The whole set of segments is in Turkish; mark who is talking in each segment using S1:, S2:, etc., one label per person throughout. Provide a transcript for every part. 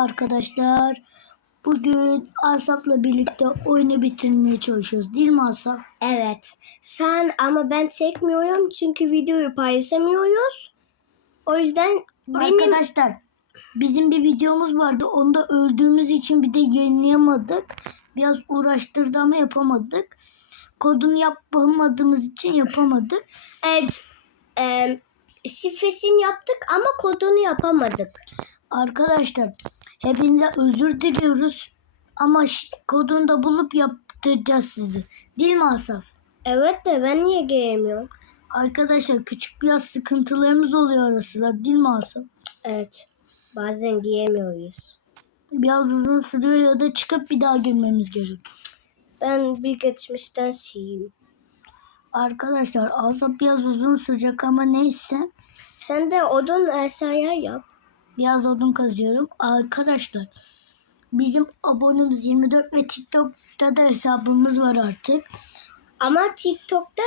S1: Arkadaşlar bugün Asap'la birlikte oyunu bitirmeye çalışıyoruz değil mi Asap?
S2: Evet. Sen ama ben çekmiyorum çünkü videoyu paylaşamıyoruz. O yüzden benim
S1: Arkadaşlar bizim bir videomuz vardı onu da öldüğümüz için bir de yayınlayamadık. Biraz uğraştırdı ama yapamadık. Kodunu yapamadığımız için yapamadık.
S2: evet, e, şifresini yaptık ama kodunu yapamadık.
S1: Arkadaşlar hepinize özür diliyoruz. Ama kodunu da bulup yaptıracağız sizi. Değil mi Asaf?
S2: Evet de ben niye giremiyorum?
S1: Arkadaşlar küçük biraz sıkıntılarımız oluyor ara sıra değil mi Asaf?
S2: Evet. Bazen giyemiyoruz.
S1: Biraz uzun sürüyor ya da çıkıp bir daha girmemiz gerek.
S2: Ben bir geçmişten sileyim.
S1: Arkadaşlar Asaf biraz uzun sürecek ama neyse.
S2: Sen de odun aşağıya yap.
S1: Biraz odun kazıyorum. Arkadaşlar bizim abonemiz 24 ve TikTok'ta da hesabımız var artık.
S2: Ama TikTok'ta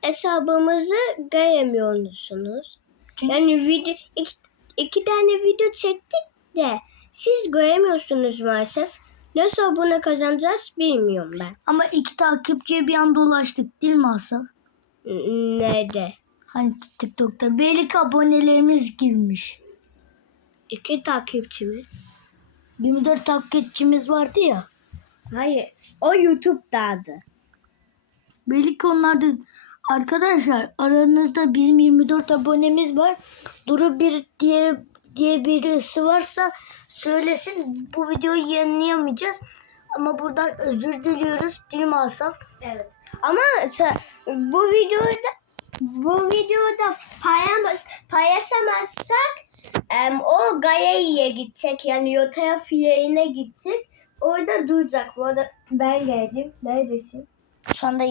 S2: hesabımızı göremiyorsunuz.
S1: Çünkü-
S2: Yani video iki, iki tane video çektik de siz göremiyorsunuz maalesef. Nasıl bunu kazanacağız bilmiyorum ben.
S1: Ama iki takipçiye bir anda ulaştık değil mi Asaf?
S2: Nerede?
S1: Hani TikTok'ta. Belki abonelerimiz girmiş.
S2: İki takipçi mi?
S1: 24 takipçimiz vardı ya.
S2: Hayır. O YouTube'daydı.
S1: Belki onlar da arkadaşlar aranızda bizim 24 abonemiz var. Duru bir diye diye birisi varsa söylesin. Bu videoyu yayınlayamayacağız. Ama buradan özür diliyoruz. Mi Asaf?
S2: Evet. Ama bu videoda bu videoda paylaşmaz, paylaşamazsak Gaya'ya gidecek yani Yotaya fileğine gidecek. Orada duracak. Bu arada ben geldim. Neredesin?
S1: Şu anda